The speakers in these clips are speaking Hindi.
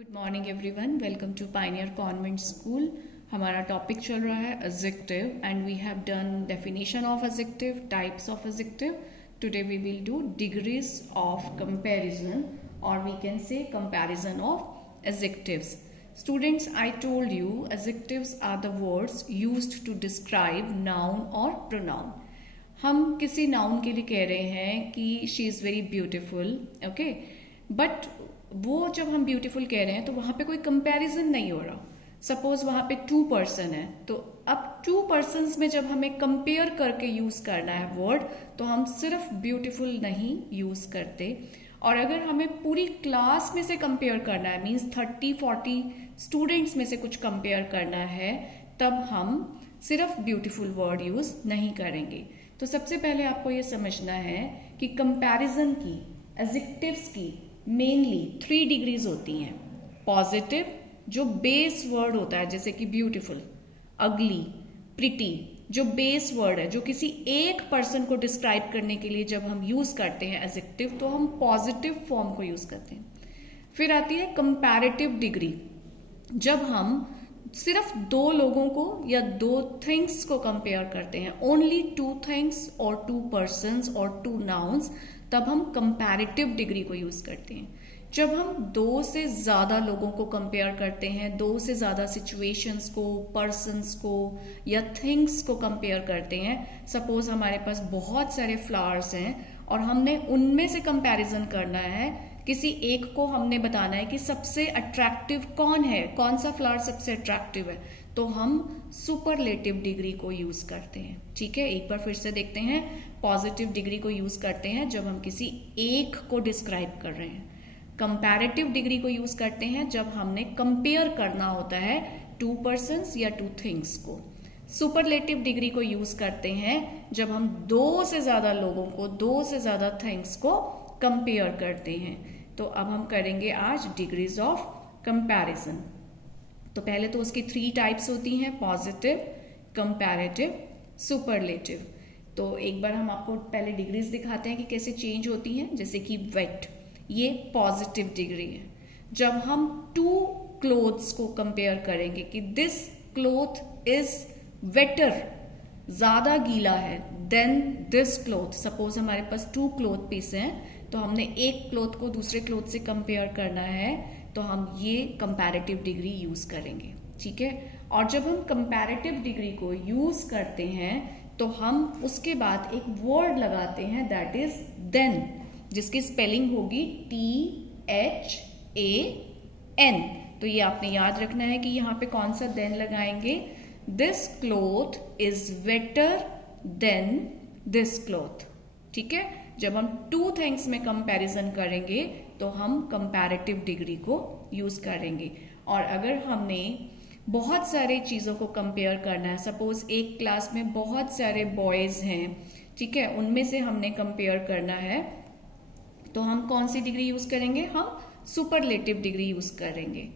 Good morning everyone, welcome to pioneer convent school. हमारा टॉपिक चल रहा है adjective and we have done definition of adjective, types of adjective. Today we will do degrees of comparison और we can say comparison of adjectives. Students, I told you adjectives are the words used to describe noun or pronoun. हम किसी नाउन के लिए कह रहे हैं कि she is very beautiful, okay, but वो जब हम ब्यूटीफुल कह रहे हैं तो वहां पे कोई कंपैरिजन नहीं हो रहा। सपोज वहां पे 2 पर्सन है, तो अब 2 पर्सन्स में जब हमें कंपेयर करके यूज करना है वर्ड, तो हम सिर्फ ब्यूटीफुल नहीं यूज करते। और अगर हमें पूरी क्लास में से कंपेयर करना है, मीन्स 30-40 स्टूडेंट्स में से कुछ कंपेयर करना है, तब हम सिर्फ ब्यूटीफुल वर्ड यूज नहीं करेंगे। तो सबसे पहले आपको यह समझना है कि कंपैरिजन की, एडजेक्टिव्स की मेनली 3 डिग्रीज होती हैं। पॉजिटिव, जो बेस वर्ड होता है, जैसे कि ब्यूटीफुल, अगली, प्रिटी, जो बेस वर्ड है, जो किसी एक पर्सन को डिस्क्राइब करने के लिए जब हम यूज करते हैं एडजेक्टिव, तो हम पॉजिटिव फॉर्म को यूज करते हैं। फिर आती है कंपैरेटिव डिग्री, जब हम सिर्फ 2 लोगों को या 2 थिंग्स को कंपेयर करते हैं, ओनली 2 थिंग्स और 2 पर्सन्स और 2 नाउन्स, तब हम कंपैरेटिव डिग्री को यूज करते हैं। जब हम 2 से ज्यादा लोगों को कंपेयर करते हैं, 2 से ज्यादा सिचुएशंस को, पर्सन्स को या थिंग्स को कंपेयर करते हैं, सपोज हमारे पास बहुत सारे फ्लावर्स हैं और हमने उनमें से कंपैरिजन करना है, किसी एक को हमने बताना है कि सबसे अट्रैक्टिव कौन है, कौन सा फ्लावर सबसे अट्रैक्टिव है, तो हम सुपरलेटिव डिग्री को यूज करते हैं। ठीक है, एक बार फिर से देखते हैं। पॉजिटिव डिग्री को यूज करते हैं जब हम किसी एक को डिस्क्राइब कर रहे हैं। कंपैरेटिव डिग्री को यूज करते हैं जब हमने कंपेयर करना होता है 2 पर्सन्स या 2 थिंग्स को। सुपरलेटिव डिग्री को यूज करते हैं जब हम 2 से ज्यादा लोगों को, 2 से ज्यादा थिंग्स को कंपेयर करते हैं। तो अब हम करेंगे आज डिग्रीज ऑफ कंपैरिजन। तो पहले तो उसकी 3 टाइप्स होती हैं, पॉजिटिव, कंपैरेटिव, सुपरलेटिव। तो एक बार हम आपको पहले डिग्रीज दिखाते हैं कि कैसे चेंज होती हैं। जैसे कि वेट, ये पॉजिटिव डिग्री है। जब हम 2 क्लोथ्स को कंपेयर करेंगे कि दिस क्लोथ इज वेटर, ज्यादा गीला है, देन दिस क्लोथ। सपोज हमारे पास 2 क्लोथ पीस हैं, तो हमने एक क्लोथ को दूसरे क्लोथ से कंपेयर करना है, तो हम ये कंपैरेटिव डिग्री यूज करेंगे। ठीक है, और जब हम कंपैरेटिव डिग्री को यूज करते हैं तो हम उसके बाद एक वर्ड लगाते हैं, दैट इज देन, जिसकी स्पेलिंग होगी THAN। तो ये आपने याद रखना है कि यहां पे कौन सा देन लगाएंगे। This cloth is wetter than this cloth. ठीक है, जब हम 2 थिंग्स में कंपैरिजन करेंगे तो हम कंपैरेटिव डिग्री को यूज करेंगे। और अगर हमने बहुत सारे चीजों को कंपेयर करना है, सपोज एक क्लास में बहुत सारे बॉयज हैं, ठीक है, उनमें से हमने कंपेयर करना है, तो हम कौन सी डिग्री यूज करेंगे, हम सुपरलेटिव डिग्री यूज करेंगे।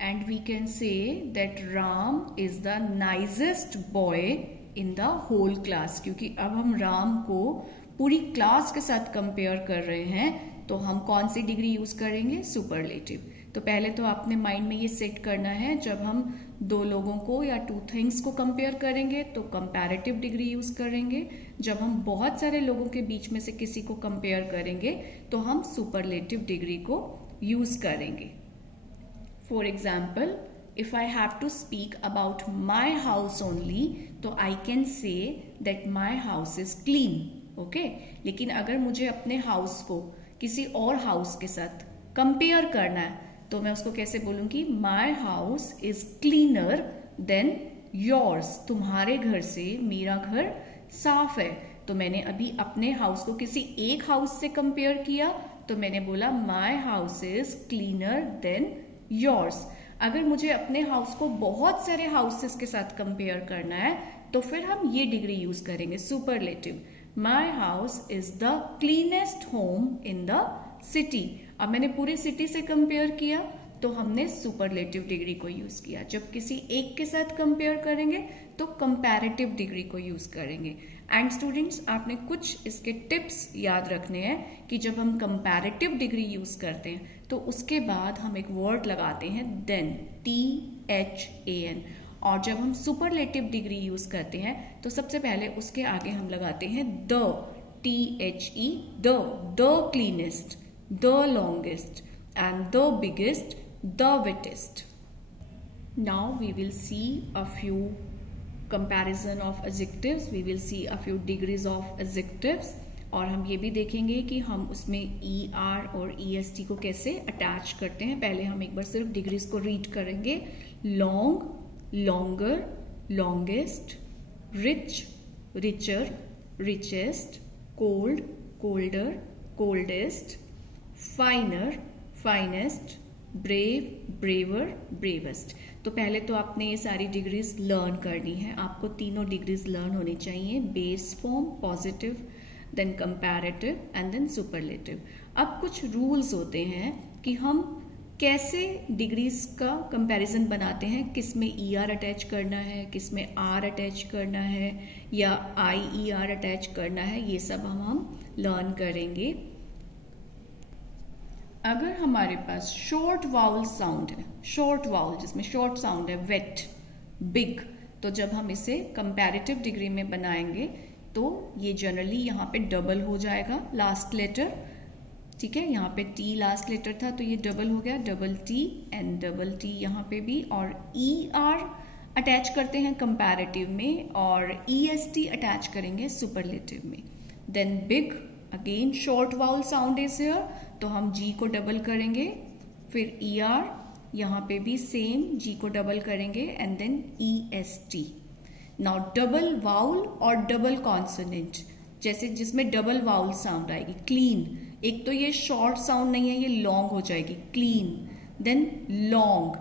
And we can say that Ram is the nicest boy in the whole class, क्योंकि अब हम राम को पूरी क्लास के साथ कंपेयर कर रहे हैं, तो हम कौन सी डिग्री यूज करेंगे, सुपरलेटिव। तो पहले तो आपने माइंड में ये सेट करना है, जब हम 2 लोगों को या 2 थिंग्स को कंपेयर करेंगे तो कंपैरेटिव डिग्री यूज करेंगे। जब हम बहुत सारे लोगों के बीच में से किसी को कंपेयर करेंगे तो हम सुपरलेटिव डिग्री को यूज करेंगे। For example, if I have to speak about my house only, तो I can say that my house is clean. Okay, लेकिन अगर मुझे अपने हाउस को किसी और हाउस के साथ कंपेयर करना है, तो मैं उसको कैसे बोलूंगी, माई house is cleaner then yours. तुम्हारे घर से मेरा घर साफ है। तो मैंने अभी अपने हाउस को किसी एक हाउस से कंपेयर किया, तो मैंने बोला माई house is cleaner then yours. अगर मुझे अपने हाउस को बहुत सारे हाउसेस के साथ कंपेयर करना है, तो फिर हम ये डिग्री यूज करेंगे, superlative. My house is the cleanest home in the city. अब मैंने पूरी सिटी से कंपेयर किया, तो हमने सुपरलेटिव डिग्री को यूज किया। जब किसी एक के साथ कंपेयर करेंगे तो कंपैरेटिव डिग्री को यूज करेंगे। एंड स्टूडेंट्स, आपने कुछ इसके टिप्स याद रखने हैं कि जब हम कंपैरेटिव डिग्री यूज करते हैं तो तो उसके बाद हम एक वर्ड लगाते हैं देन, THAN। और जब हम सुपरलेटिव डिग्री यूज करते हैं तो सबसे पहले उसके आगे हम लगाते हैं the, THE, the cleanest, the longest and the biggest, the wettest. Now we will see a few comparison of adjectives, we will see a few degrees of adjectives, और हम ये भी देखेंगे कि हम उसमें ER और EST को कैसे अटैच करते हैं। पहले हम एक बार सिर्फ डिग्रीज को रीड करेंगे। Long, longer, longest, rich, richer, richest, cold, colder, coldest, finer, finest, brave, braver, bravest. तो पहले तो आपने ये सारी डिग्रीज लर्न करनी है। आपको तीनों डिग्रीज लर्न होनी चाहिए, base form, positive, then comparative and then superlative. अब कुछ रूल्स होते हैं कि हम कैसे डिग्रीज का कंपैरिजन बनाते हैं, किस में ER अटैच करना है, किस में R अटैच करना है या IER अटैच करना है, ये सब हम लर्न करेंगे। अगर हमारे पास शॉर्ट वाउल साउंड है, शॉर्ट वाउल जिसमें शॉर्ट साउंड है, वेट, बिग, तो जब हम इसे कंपैरेटिव डिग्री में बनाएंगे तो ये जनरली यहाँ पे डबल हो जाएगा लास्ट लेटर, ठीक है। यहाँ पे T लास्ट लेटर था तो ये डबल हो गया, double T and double T यहाँ पे भी। और ER अटैच करते हैं कंपैरेटिव में और EST अटैच करेंगे सुपरलेटिव में। Then big, again short vowel sound is here तो हम G को डबल करेंगे, फिर ER यहाँ पे भी सेम G को डबल करेंगे and then EST। Now double vowel और डबल कॉन्सोनेंट, जैसे जिसमें डबल वाउल साउंड आएगी, क्लीन, एक तो ये शॉर्ट साउंड नहीं है, ये लॉन्ग हो जाएगी, क्लीन, देन लॉन्ग।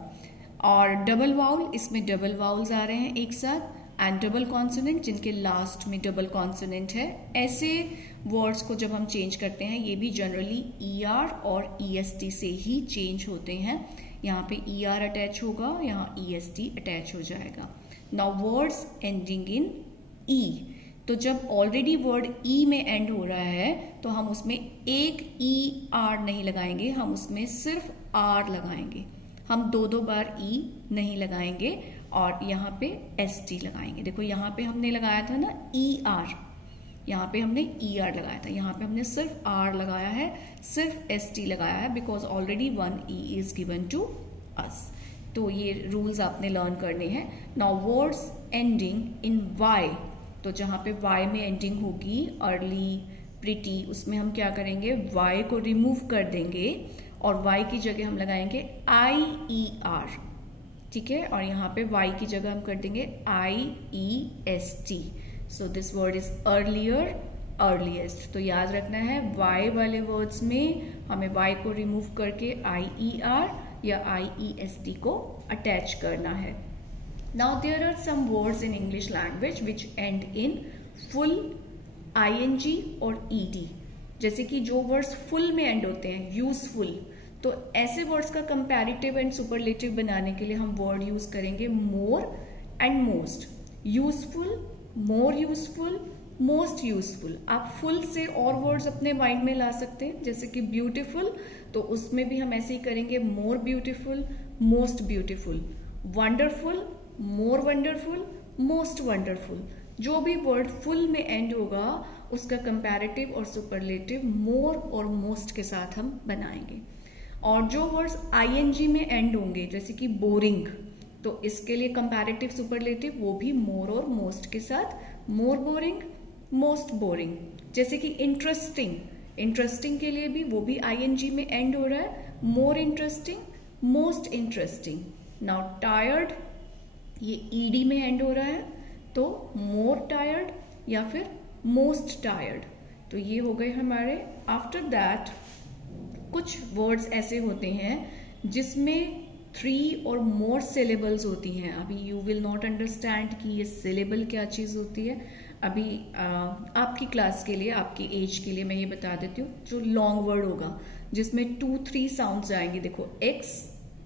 और डबल वाउल, इसमें डबल वाउल्स आ रहे हैं एक साथ, एंड डबल कॉन्सोनेंट जिनके लास्ट में डबल कॉन्सोनेंट है। ऐसे वर्ड्स को जब हम चेंज करते हैं ये भी जनरली ER और EST से ही चेंज होते हैं। यहाँ पे ER अटैच होगा, यहाँ EST अटैच हो जाएगा। नाउ वर्ड्स एंडिंग इन E, तो जब ऑलरेडी वर्ड E में एंड हो रहा है तो हम उसमें एक ER नहीं लगाएंगे, हम उसमें सिर्फ R लगाएंगे, हम दो बार E नहीं लगाएंगे और यहाँ पे ST लगाएंगे। देखो यहाँ पे हमने लगाया था ना ER, यहाँ पे हमने ER लगाया था, यहाँ पे हमने सिर्फ R लगाया है, सिर्फ ST लगाया है, because already one E is given to us. तो ये रूल्स आपने लर्न करने हैं। Now words ending in Y, तो जहाँ पे Y में एंडिंग होगी अर्ली, प्रिटी, उसमें हम क्या करेंगे, Y को रिमूव कर देंगे और Y की जगह हम लगाएंगे IER, ठीक है। और यहाँ पे Y की जगह हम कर देंगे IEST। So this word is earlier, earliest. तो याद रखना है Y वाले वर्ड्स में हमें Y को रिमूव करके IER या IEST को अटैच करना है। Now there are some words in English language which end in ful, ING और ED। जैसे कि जो वर्ड्स फुल में एंड होते हैं, यूजफुल, तो ऐसे वर्ड्स का कंपैरेटिव एंड सुपरलेटिव बनाने के लिए हम वर्ड यूज करेंगे more and most. Useful, more useful, most useful. आप फुल से और वर्ड्स अपने माइंड में ला सकते हैं, जैसे कि ब्यूटीफुल, तो उसमें भी हम ऐसे ही करेंगे more beautiful, most beautiful. Wonderful, more wonderful, most wonderful. जो भी वर्ड फुल में एंड होगा उसका कंपैरेटिव और सुपरलेटिव मोर और मोस्ट के साथ हम बनाएंगे। और जो वर्ड्स ING में एंड होंगे जैसे कि बोरिंग, तो इसके लिए कंपैरेटिव सुपरलेटिव वो भी मोर और मोस्ट के साथ, मोर बोरिंग, मोस्ट बोरिंग। जैसे कि इंटरेस्टिंग, इंटरेस्टिंग के लिए भी वो भी ING में एंड हो रहा है, more interesting, most interesting. Now tired, ये ED में एंड हो रहा है तो मोर टायर्ड या फिर मोस्ट टायर्ड। तो ये हो गए हमारे। आफ्टर दैट कुछ वर्ड्स ऐसे होते हैं जिसमें 3 और मोर सिलेबल्स होती हैं। अभी यू विल नॉट अंडरस्टैंड कि ये सिलेबल क्या चीज होती है। अभी आपकी क्लास के लिए, आपकी एज के लिए मैं ये बता देती हूँ। जो लॉन्ग वर्ड होगा जिसमें 2-3 साउंड्स आएंगे, देखो एक्स,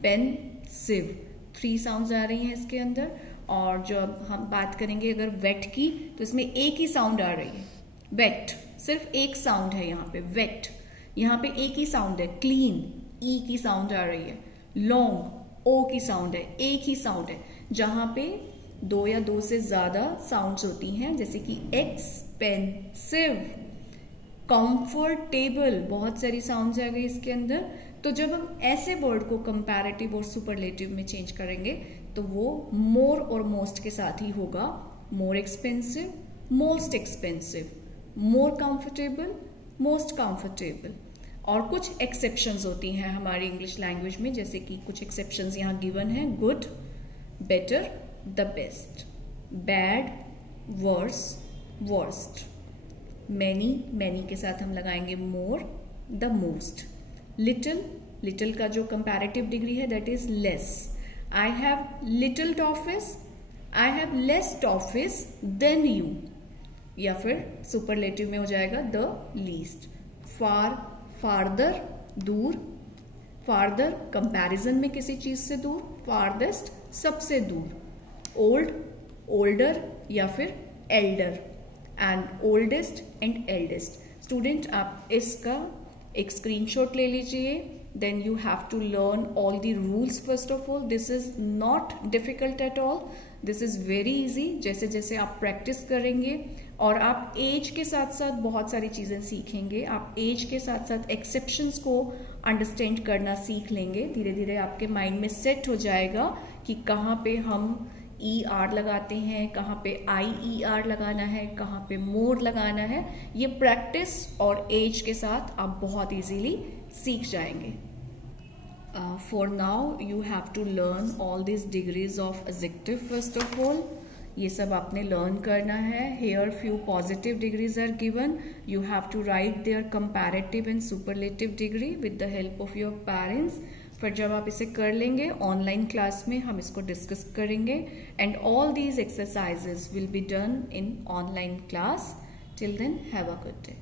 पेन, सिव, 3 साउंड्स आ रही हैं इसके अंदर। और जब हम बात करेंगे अगर वेट की, तो इसमें एक ही साउंड आ रही है, वेट, सिर्फ एक साउंड है यहाँ पे, वेट। यहाँ पे एक ही साउंड है, क्लीन, ई की साउंड आ रही है, लॉन्ग ओ की साउंड है, एक ही साउंड है। जहां पे 2 या 2 से ज्यादा साउंड्स होती हैं, जैसे कि एक्सपेंसिव, कंफर्टेबल, बहुत सारी साउंड्स आ गई इसके अंदर। तो जब हम ऐसे वर्ड को कंपैरेटिव और सुपरलेटिव में चेंज करेंगे तो वो मोर और मोस्ट के साथ ही होगा। More expensive, most expensive, more comfortable, most comfortable. और कुछ एक्सेप्शंस होती हैं हमारी इंग्लिश लैंग्वेज में, जैसे कि कुछ एक्सेप्शंस यहाँ गिवन है, good, better, the best, bad, worse, worst. Many, many के साथ हम लगाएंगे more, the most. Little, little का जो कंपैरेटिव डिग्री है that is less. I have little toffees, I have less toffees than you. या फिर सुपरलेटिव में हो जाएगा द लीस्ट। फार, फार्दर, दूर, फार्दर कंपैरिजन में किसी चीज से दूर, फारदेस्ट सबसे दूर, ओल्ड, ओल्डर या फिर elder, and oldest and eldest. Student आप इसका एक स्क्रीनशॉट ले लीजिए, then you have to learn all the rules first of all. This is not difficult at all, this is very easy. जैसे जैसे आप प्रैक्टिस करेंगे और आप एज के साथ साथ बहुत सारी चीजें सीखेंगे, आप एज के साथ साथ एक्सेप्शंस को अंडरस्टैंड करना सीख लेंगे, धीरे धीरे आपके माइंड में सेट हो जाएगा कि कहाँ पे हम ई आर लगाते हैं, कहाँ पे आई ई आर लगाना है, कहाँ पे मोर लगाना है। ये प्रैक्टिस और एज के साथ आप बहुत इजीली सीख जाएंगे। For now you have to learn all this degrees of adjective first of all. ये सब आपने लर्न करना है। Here few positive degrees are given, you have to write there comparative and superlative degree with the help of your parents. फिर जब आप इसे कर लेंगे ऑनलाइन क्लास में हम इसको डिस्कस करेंगे, and all these exercises will be done in online class. Till then have a good day.